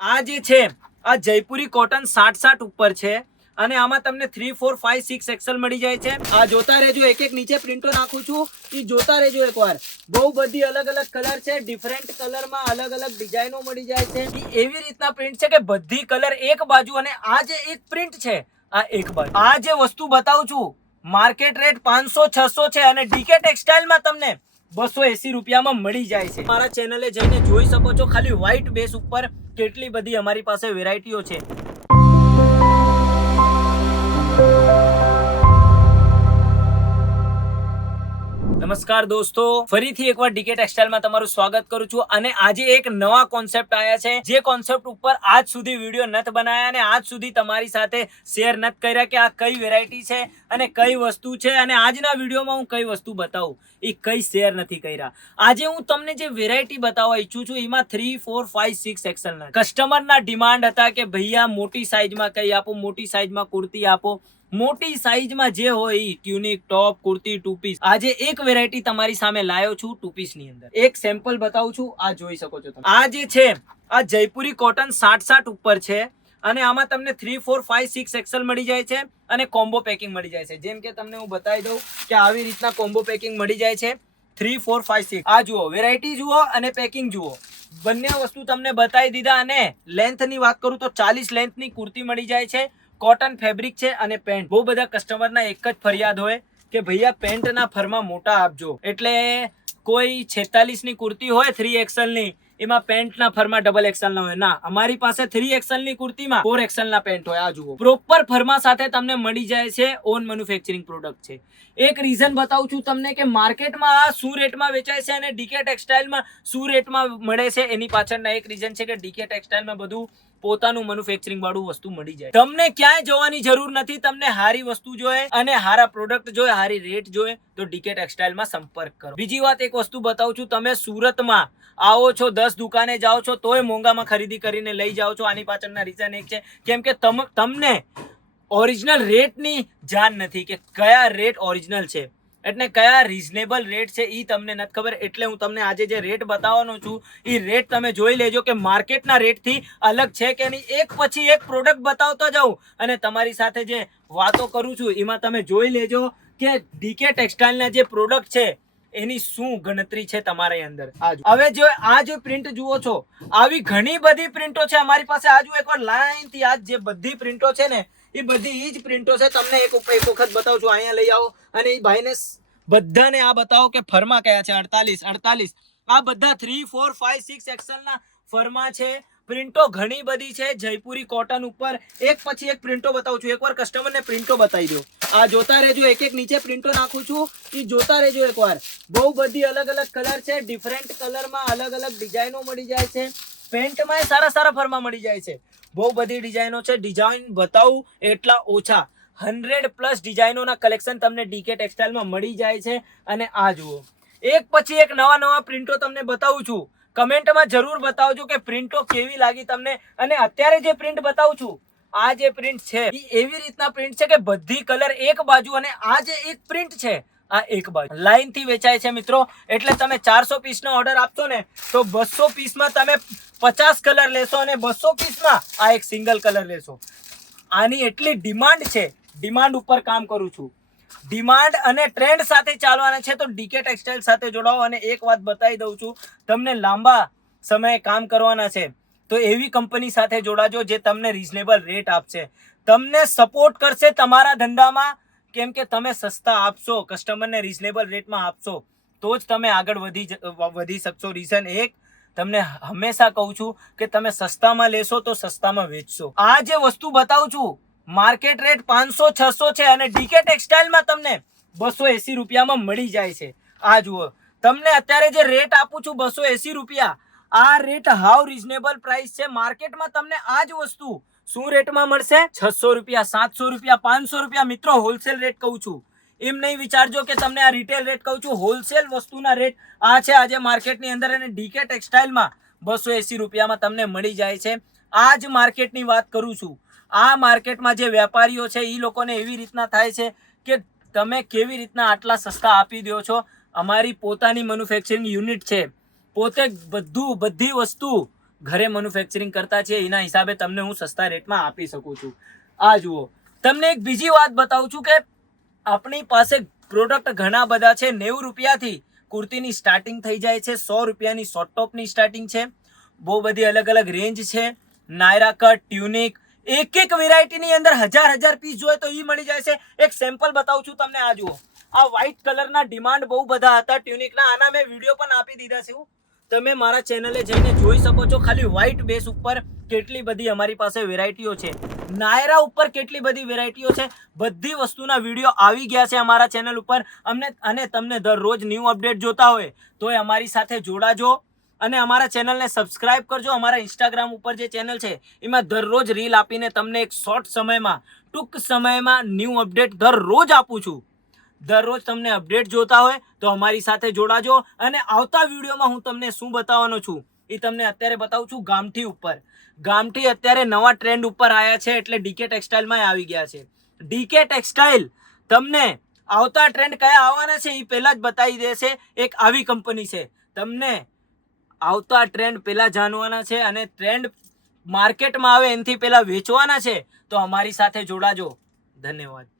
આ જે છે આ જયપુરી કોટન 60-60 ઉપર છે અને આમાં તમને 3, 4, 5, 6 એક્સેલ મળી જાય છે। આ જોતા રહેજો, એક એક નીચે પ્રિન્ટો નાખું છું, એ જોતા રહેજો એકવાર। બહુ બધી અલગ અલગ કલર છે, ડિફરન્ટ કલરમાં અલગ અલગ ડિઝાઇનો મળી જાય છે। એવી રીતના પ્રિન્ટ છે કે બધી કલર એક બાજુ અને આ જે એક પ્રિન્ટ છે આ એક બાજુ। આ જે વસ્તુ બતાવું છું માર્કેટ રેટ 500-600 છે અને ડીકે ટેક્સટાઇલમાં તમને 280 રૂપિયામાં મળી જાય છે। મારા ચેનલે જઈને જોઈ શકો છો ખાલી વ્હાઈટ બેઝ ઉપર કેટલી બધી અમારી પાસે વેરાયટીઓ છે। નમસ્કાર દોસ્તો, ફરીથી એકવાર ડીકે ટેક્સટાઇલમાં તમારું સ્વાગત કરું છું અને આજે એક નવા કોન્સેપ્ટ આયા છે જે કોન્સેપ્ટ ઉપર આજ સુધી વિડિયો નથી બનાયા અને આજ સુધી તમારી સાથે શેર નથી કર્યા કે આ કઈ વેરાયટી છે અને કઈ વસ્તુ છે અને આજના વિડિયોમાં હું કઈ વસ્તુ બતાવું એ કઈ શેર નથી કર્યા। આજે હું તમને જે વેરાયટી બતાવવા ઈચ્છું છું એમાં 3, 4, 5, 6 એક્સેલના કસ્ટમરના ડિમાન્ડ હતા કે ભૈયા મોટી સાઈઝમાં કઈ આપો, મોટી સાઈઝમાં કુર્તી આપો, મોટી સાઈઝમાં જે હોય ઈ ટ્યુનિક, ટોપ, કુર્તી, ટુ પીસ। આજે એક વેરાયટી તમારી સામે લાયો છું ટુ પીસ ની અંદર। એક સેમ્પલ બતાવું છું, આ જોઈ શકો છો તમે। આ જે છે આ જયપુરી કોટન 60-60 ઉપર છે અને આમાં તમને 3, 4, 5, 6 એક્સેલ મળી જાય છે અને કોમ્બો પેકિંગ મળી જાય છે। જેમ કે તમને હું બતાવી દઉં કે આવી રીતના કોમ્બો પેકિંગ મળી જાય છે 3, 4, 5, 6। આ જુઓ, વેરાયટી જુઓ અને પેકિંગ જુઓ, બંને વસ્તુ તમને બતાવી દીધા। અને લેન્થ ની વાત કરું તો 40 લેન્થ ની કુર્તી મળી જાય છે, કોટન ફેબ્રિક છે અને પેન્ટ। બહુ બધા કસ્ટમરના એક જ ફરિયાદ હોય કે ભૈયા પેન્ટના ફરમાં મોટા આપજો, એટલે કોઈ 46 ની કુર્તી હોય 3 એક્સેલ ની, એમાં પેન્ટના ફરમાં ડબલ એક્સેલ ના હોય, ના, અમારી પાસે 3 એક્સેલ ની કુર્તીમાં 4 એક્સેલ ના પેન્ટ હોય। આ જુઓ, પ્રોપર ફરમા સાથે તમને મળી જાય છે, ઓન મેન્યુફેક્ચરિંગ પ્રોડક્ટ છે। એક રીઝન બતાવું છું તમને કે માર્કેટમાં આ શું રેટમાં વેચાય છે અને ડીકે ટેક્સટાઇલમાં શું રેટમાં મળે છે, એની પાછળના એક રીઝન છે કે ડીકે ટેક્સટાઇલમાં બધું પોતાનું મેન્યુફેક્ચરિંગ વાળું વસ્તુ મળી જાય। તમને ક્યાંય જવાની જરૂર નથી। તમને હારી વસ્તુ જોઈએ અને હારા પ્રોડક્ટ જોઈએ, હારી રેટ જોઈએ તો ડીકે ટેક્સટાઇલમાં સંપર્ક કરો। બીજી વાત એક વસ્તુ બતાવું છું, તમે સુરતમાં આવો છો, 10 દુકાને જાઓ છો તોય મોંઘામાં ખરીદી કરીને લઈ જાઓ છો। આની પાછળના રીઝન એક છે કેમ કે તમને ઓરિજિનલ રેટની જાણ નથી કે કયા રેટ ઓરિજિનલ છે, એટલે કયા રીઝનેબલ રેટ છે ઈ તમને નથી ખબર। એટલે હું તમને આજે જે રેટ બતાવવાનો છું ઈ રેટ તમે જોઈ લેજો કે માર્કેટના રેટથી અલગ છે કે નહીં। એક પછી એક પ્રોડક્ટ બતાવતો જાઉં અને તમારી સાથે જે વાતો કરું છું એમાં તમે જોઈ લેજો કે ડીકે ટેક્સટાઇલના જે પ્રોડક્ટ છે એની શું ગણતરી છે તમારી અંદર। હવે જો આ જે પ્રિન્ટ જુઓ છો, આવી ઘણી બધી પ્રિન્ટો છે અમારી પાસે। આજુ એકવાર લાઈન થી આ જે બધી પ્રિન્ટો છે ને એ બધી ઈ જ પ્રિન્ટો છે। તમને એક વખત બતાવું છું, અહીંયા લઈ આવો અને એ ભાઈને બધાને આ બતાવો કે ફરમા કયા છે। 48 આ બધા 3, 4, 5, 6 એક્સેલ ના ફરમા છે। પ્રિન્ટો ઘણી બધી છે જયપુરી કોટન ઉપર। એક પછી એક પ્રિન્ટો બતાવું છું, એકવાર કસ્ટમરને પ્રિન્ટો બતાવી દો। આ જોતા રહેજો, એક એક નીચે પ્રિન્ટો નાખું છું, એ જોતા રહેજો એકવાર। બહુ બધી અલગ અલગ કલર છે, ડિફરન્ટ કલરમાં અલગ અલગ ડિઝાઇનો મળી જાય છે। પેન્ટમાં સારા ફરમા મળી જાય છે। બહુ બધી ડિઝાઇનો છે, ડિઝાઇન બતાવું એટલા ઓછા। 100+ ડિઝાઇનોના કલેક્શન તમને ડીકે ટેક્સટાઇલમાં મળી જાય છે। અને આ જુઓ, એક પછી એક નવા પ્રિન્ટો તમને બતાવું છું। કમેન્ટમાં જરૂર બતાવજો કે પ્રિન્ટો કેવી લાગી તમને। અને અત્યારે જે પ્રિન્ટ બતાવું છું, આ જે પ્રિન્ટ છે એ એવી રીતના પ્રિન્ટ છે કે બધી કલર એક બાજુ અને આ જે એક પ્રિન્ટ છે આ એક બાજુ લાઈન થી વેચાય છે મિત્રો। એટલે તમે 400 પીસનો ઓર્ડર આપશો ને તો 200 પીસમાં તમે 50 કલર લેશો અને 200 પીસમાં આ એક સિંગલ કલર લેશો। આની એટલી ડિમાન્ડ છે, ડિમાન્ડ ઉપર કામ કરું છું। ડિમાન્ડ અને ટ્રેન્ડ સાથે ચાલવાના છે તો ડીકે ટેક્સટાઇલ સાથે જોડાઓ। અને એક વાત બતાવી દઉં છું, તમને લાંબા સમય કામ કરવાના છે તો એવી કંપની સાથે જોડાજો જે તમને રીઝનેબલ રેટ આપશે, તમને સપોર્ટ કરશે તમારા ધંધામાં। કેમ કે તમે સસ્તા આપશો, કસ્ટમરને રીઝનેબલ રેટમાં આપશો તો જ તમે આગળ વધી શકશો। રીઝન એક, તમને હંમેશા કહું છું કે તમે સસ્તામાં લેશો તો સસ્તામાં વેચશો। આ જે વસ્તુ બતાવું છું માર્કેટ રેટ 500-600 છે અને ડીકે ટેક્સટાઇલમાં તમને 280 રૂપિયામાં મળી જાય છે। આ જુઓ, તમને અત્યારે જે રેટ આપું છું 280 રૂપિયા, આ રેટ હાવ રીઝનેબલ પ્રાઇસ છે। માર્કેટમાં તમને આ જ વસ્તુ શું રેટમાં મળશે? 600 રૂપિયા, 700 રૂપિયા, 500 રૂપિયા। મિત્રો, હોલસેલ રેટ કહું છું, એમ નહીં વિચારજો કે તમને આ રિટેલ રેટ કહું છું। હોલસેલ વસ્તુના રેટ આ છે આજે માર્કેટની અંદર અને ડીકે ટેક્સટાઇલમાં 280 રૂપિયામાં તમને મળી જાય છે। આ જ માર્કેટની વાત કરું છું। આ માર્કેટમાં જે વેપારીઓ છે એ લોકોને એવી રીતના થાય છે કે તમે કેવી રીતના આટલા સસ્તા આપી દો છો। અમારી પોતાની મેન્યુફેક્ચરિંગ યુનિટ છે, પોતે બધી વસ્તુ ઘરે મેન્યુફેક્ચરિંગ કરતા છીએ એના હિસાબે તમને હું સસ્તા રેટમાં આપી શકું છું. આ જુઓ, તમને એક બીજી વાત બતાવું છું કે આપણી પાસે પ્રોડક્ટ ઘણા બધા છે. 90 રૂપિયાથી કુર્તીની સ્ટાર્ટિંગ થઈ જાય છે, 100 રૂપિયાની શોર્ટ ટોપની સ્ટાર્ટિંગ છે, બહુ બધી અલગ અલગ રેન્જ છે. નાયરા કટ, ટ્યુનિક, એક એક વેરાયટીની અંદર હજાર પીસ જોઈએ તો એ મળી જાય છે. એક સેમ્પલ બતાવું છું તમને. આ જુઓ, આ વ્હાઇટ કલરના ડિમાન્ડ બહુ બધા હતા ટ્યુનિકના. આના મેં વિડીયો પણ આપી દીધા છે. તમે મારા ચેનલે જઈને જોઈ શકો છો. ખાલી વ્હાઇટ બેસ ઉપર કેટલી બધી અમારી પાસે વેરાયટીઓ છે. નાયરા ઉપર કેટલી બધી વેરાયટીઓ છે. બધી વસ્તુના વિડીયો આવી ગયા છે અમારા ચેનલ ઉપર. અને તમને દરરોજ ન્યૂ અપડેટ જોતા હોય તો અમારી સાથે જોડાજો અને અમારા ચેનલને સબસ્ક્રાઇબ કરજો. અમારા ઇન્સ્ટાગ્રામ ઉપર જે ચેનલ છે એમાં દરરોજ રીલ આપીને તમને એક શોર્ટ સમયમાં, ટૂંક સમયમાં ન્યૂ અપડેટ દરરોજ આપું છું. દરરોજ તમને અપડેટ જોતા હોય તો અમારી સાથે જોડાજો. અને આવતા વિડીયોમાં હું તમને શું બતાવવાનો છું એ તમને અત્યારે બતાવું છું. ગામઠી ઉપર, ગામઠી અત્યારે નવા ટ્રેન્ડ ઉપર આવ્યા છે, એટલે ડીકે ટેક્સટાઇલમાં આવી ગયા છે. ડીકે ટેક્સટાઇલ તમને આવતા ટ્રેન્ડ કયા આવવાના છે એ પહેલા જ બતાવી દેશે. એક આવી કંપની છે, તમને આવતા ટ્રેન્ડ પહેલા જાણવાના છે અને ટ્રેન્ડ માર્કેટમાં આવે એનાથી પહેલા વેચવાના છે. તો અમારી સાથે જોડાજો. ધન્યવાદ.